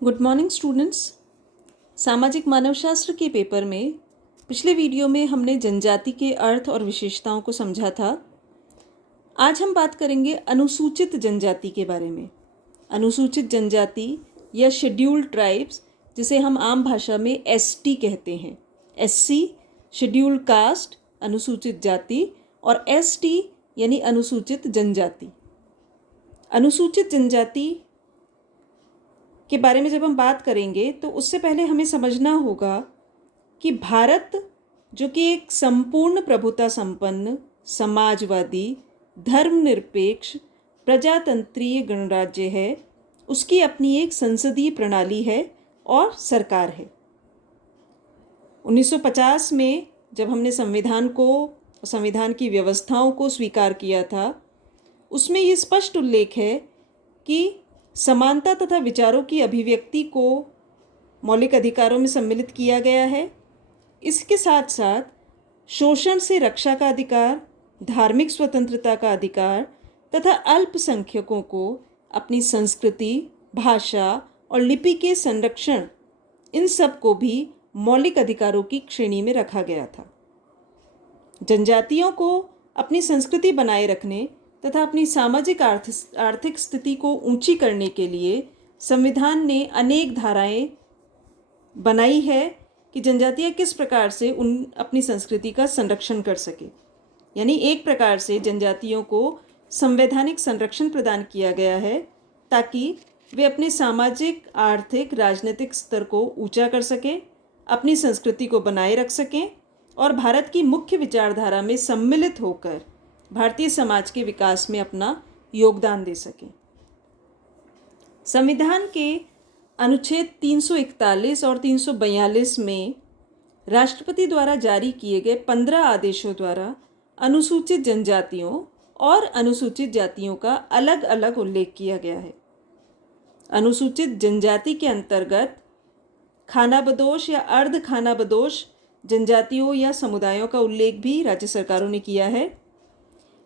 Good morning students. सामाजिक मानवशास्त्र के paper में पिछले वीडियो में हमने जनजाति के अर्थ और विशेषताओं को समझा था। आज हम बात करेंगे अनुसूचित जनजाति के बारे में। अनुसूचित जनजाति या शेड्यूल्ड ट्राइब्स, जिसे हम आम भाषा में एसटी कहते हैं। एससी शेड्यूल्ड कास्ट अनुसूचित जाति और एसटी यानी अनुसूचित जनजाति। अनुसूचित जनजाति के बारे में जब हम बात करेंगे तो उससे पहले हमें समझना होगा कि भारत जो कि एक संपूर्ण प्रभुता संपन्न, समाजवादी, धर्मनिरपेक्ष, प्रजातंत्रीय गणराज्य है, उसकी अपनी एक संसदीय प्रणाली है और सरकार है। 1950 में जब हमने संविधान की व्यवस्थाओं को स्वीकार किया था, उसमें ये स्पष्ट उल्लेख है कि समानता तथा विचारों की अभिव्यक्ति को मौलिक अधिकारों में सम्मिलित किया गया है। इसके साथ साथ शोषण से रक्षा का अधिकार, धार्मिक स्वतंत्रता का अधिकार तथा अल्पसंख्यकों को अपनी संस्कृति, भाषा और लिपि के संरक्षण, इन सब को भी मौलिक अधिकारों की श्रेणी में रखा गया था। जनजातियों को अपनी संस्कृति बनाए रखने तथा अपनी सामाजिक आर्थिक स्थिति को ऊंची करने के लिए संविधान ने अनेक धाराएं बनाई है कि जनजातियां किस प्रकार से अपनी संस्कृति का संरक्षण कर सके। यानी एक प्रकार से जनजातियों को संवैधानिक संरक्षण प्रदान किया गया है ताकि वे अपने सामाजिक, आर्थिक, राजनीतिक स्तर को ऊंचा कर सकें, अपनी संस्कृति को बनाए रख सकें और भारत की मुख्य विचारधारा में सम्मिलित होकर भारतीय समाज के विकास में अपना योगदान दे सकें। संविधान के अनुच्छेद 341 और 342 में राष्ट्रपति द्वारा जारी किए गए 15 आदेशों द्वारा अनुसूचित जनजातियों और अनुसूचित जातियों का अलग अलग उल्लेख किया गया है। अनुसूचित जनजाति के अंतर्गत खानाबदोश या अर्ध खानाबदोश जनजातियों या समुदायों का उल्लेख भी राज्य सरकारों ने किया है।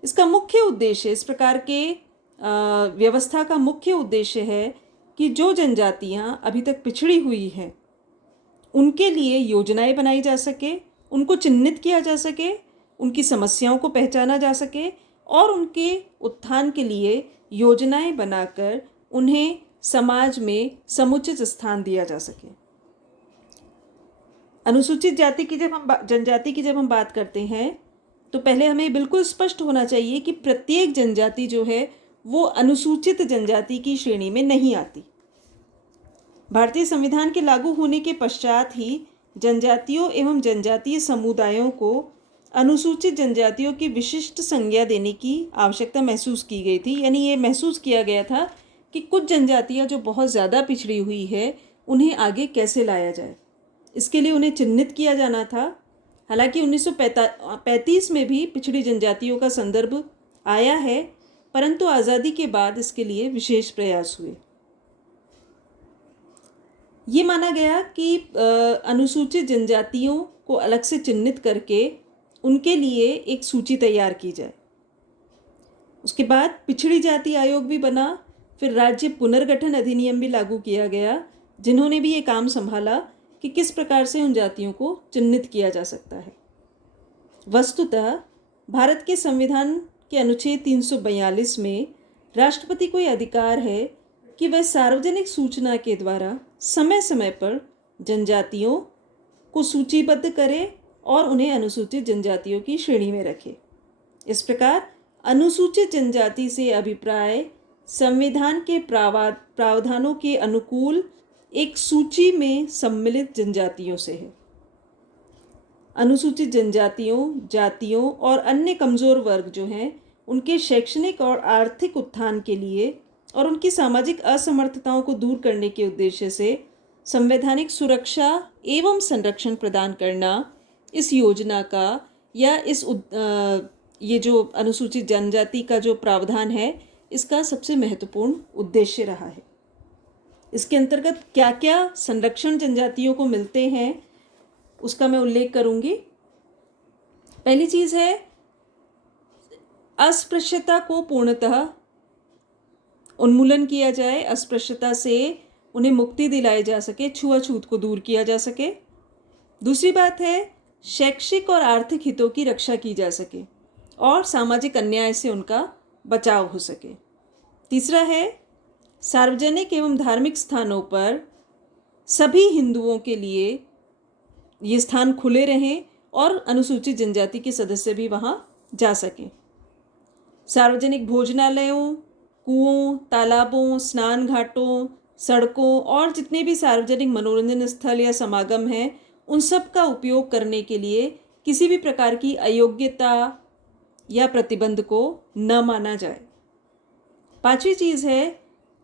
इसका मुख्य उद्देश्य, इस प्रकार के व्यवस्था का मुख्य उद्देश्य है कि जो जनजातियां अभी तक पिछड़ी हुई हैं उनके लिए योजनाएं बनाई जा सके, उनको चिन्हित किया जा सके, उनकी समस्याओं को पहचाना जा सके और उनके उत्थान के लिए योजनाएं बनाकर उन्हें समाज में समुचित स्थान दिया जा सके। अनुसूचित जनजाति की जब हम बात करते हैं तो पहले हमें बिल्कुल स्पष्ट होना चाहिए कि प्रत्येक जनजाति जो है वो अनुसूचित जनजाति की श्रेणी में नहीं आती। भारतीय संविधान के लागू होने के पश्चात ही जनजातियों एवं जनजातीय समुदायों को अनुसूचित जनजातियों की विशिष्ट संज्ञा देने की आवश्यकता महसूस की गई थी। यानी ये महसूस किया गया था कि कुछ जनजातियां जो बहुत ज़्यादा पिछड़ी हुई है उन्हें आगे कैसे लाया जाए, इसके लिए उन्हें चिन्हित किया जाना था। हालांकि 1935 में भी पिछड़ी जनजातियों का संदर्भ आया है, परंतु आज़ादी के बाद इसके लिए विशेष प्रयास हुए। ये माना गया कि अनुसूचित जनजातियों को अलग से चिन्हित करके उनके लिए एक सूची तैयार की जाए। उसके बाद पिछड़ी जाति आयोग भी बना, फिर राज्य पुनर्गठन अधिनियम भी लागू किया गया, जिन्होंने भी ये काम संभाला कि किस प्रकार से उन जातियों को चिन्हित किया जा सकता है। वस्तुतः भारत के संविधान के अनुच्छेद 342 में राष्ट्रपति को यह अधिकार है कि वह सार्वजनिक सूचना के द्वारा समय समय पर जनजातियों को सूचीबद्ध करे और उन्हें अनुसूचित जनजातियों की श्रेणी में रखे। इस प्रकार अनुसूचित जनजाति से अभिप्राय संविधान के प्रावधानों के अनुकूल एक सूची में सम्मिलित जनजातियों से है। अनुसूचित जनजातियों, जातियों और अन्य कमज़ोर वर्ग जो हैं उनके शैक्षणिक और आर्थिक उत्थान के लिए और उनकी सामाजिक असमर्थताओं को दूर करने के उद्देश्य से संवैधानिक सुरक्षा एवं संरक्षण प्रदान करना इस योजना का या ये जो अनुसूचित जनजाति का जो प्रावधान है इसका सबसे महत्वपूर्ण उद्देश्य रहा है। इसके अंतर्गत क्या क्या संरक्षण जनजातियों को मिलते हैं उसका मैं उल्लेख करूंगी। पहली चीज़ है अस्पृश्यता को पूर्णतः उन्मूलन किया जाए। अस्पृश्यता से उन्हें मुक्ति दिलाई जा सके, छुआछूत को दूर किया जा सके। दूसरी बात है शैक्षिक और आर्थिक हितों की रक्षा की जा सके और सामाजिक अन्याय से उनका बचाव हो सके। तीसरा है सार्वजनिक एवं धार्मिक स्थानों पर सभी हिंदुओं के लिए ये स्थान खुले रहें और अनुसूचित जनजाति के सदस्य भी वहाँ जा सकें। सार्वजनिक भोजनालयों, कुओं, तालाबों, स्नान घाटों, सड़कों और जितने भी सार्वजनिक मनोरंजन स्थल या समागम हैं उन सब का उपयोग करने के लिए किसी भी प्रकार की अयोग्यता या प्रतिबंध को न माना जाए। पांचवी चीज़ है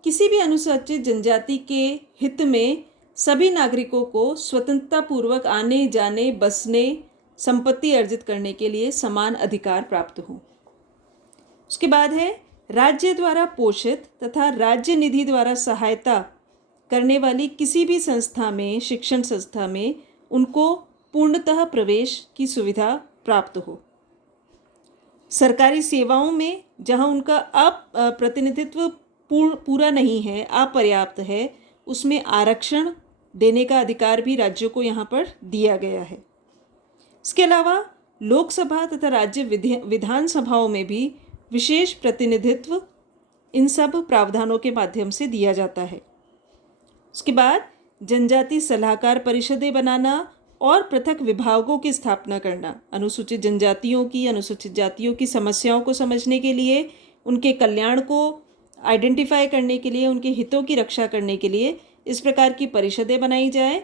किसी भी अनुसूचित जनजाति के हित में सभी नागरिकों को स्वतंत्रतापूर्वक आने जाने, बसने, संपत्ति अर्जित करने के लिए समान अधिकार प्राप्त हो। उसके बाद है राज्य द्वारा पोषित तथा राज्य निधि द्वारा सहायता करने वाली किसी भी संस्था में, शिक्षण संस्था में उनको पूर्णतः प्रवेश की सुविधा प्राप्त हो। सरकारी सेवाओं में जहां उनका प्रतिनिधित्व पूरा नहीं है, अपर्याप्त है, उसमें आरक्षण देने का अधिकार भी राज्यों को यहाँ पर दिया गया है। इसके अलावा लोकसभा तथा राज्य विधानसभाओं में भी विशेष प्रतिनिधित्व इन सब प्रावधानों के माध्यम से दिया जाता है। उसके बाद जनजाति सलाहकार परिषदें बनाना और पृथक विभागों की स्थापना करना, अनुसूचित जनजातियों की, अनुसूचित जातियों की समस्याओं को समझने के लिए, उनके कल्याण को आइडेंटिफाई करने के लिए, उनके हितों की रक्षा करने के लिए इस प्रकार की परिषदें बनाई जाए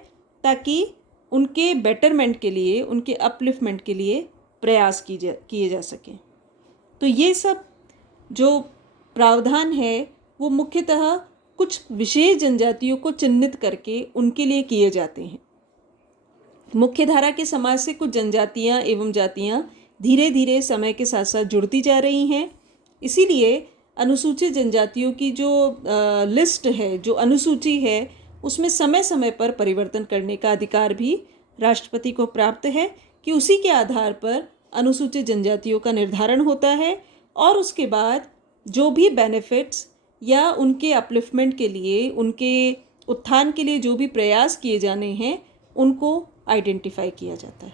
ताकि उनके बेटरमेंट के लिए, उनके अपलिफ्टमेंट के लिए प्रयास किए जा सकें। तो ये सब जो प्रावधान है वो मुख्यतः कुछ विशेष जनजातियों को चिन्हित करके उनके लिए किए जाते हैं। मुख्यधारा के समाज से कुछ जनजातियां एवं जातियां धीरे धीरे समय के साथ साथ जुड़ती जा रही हैं। इसीलिए अनुसूचित जनजातियों की जो लिस्ट है, जो अनुसूची है, उसमें समय समय पर परिवर्तन करने का अधिकार भी राष्ट्रपति को प्राप्त है कि उसी के आधार पर अनुसूचित जनजातियों का निर्धारण होता है और उसके बाद जो भी बेनिफिट्स या उनके अपलिफ्टमेंट के लिए, उनके उत्थान के लिए जो भी प्रयास किए जाने हैं उनको आइडेंटिफाई किया जाता है।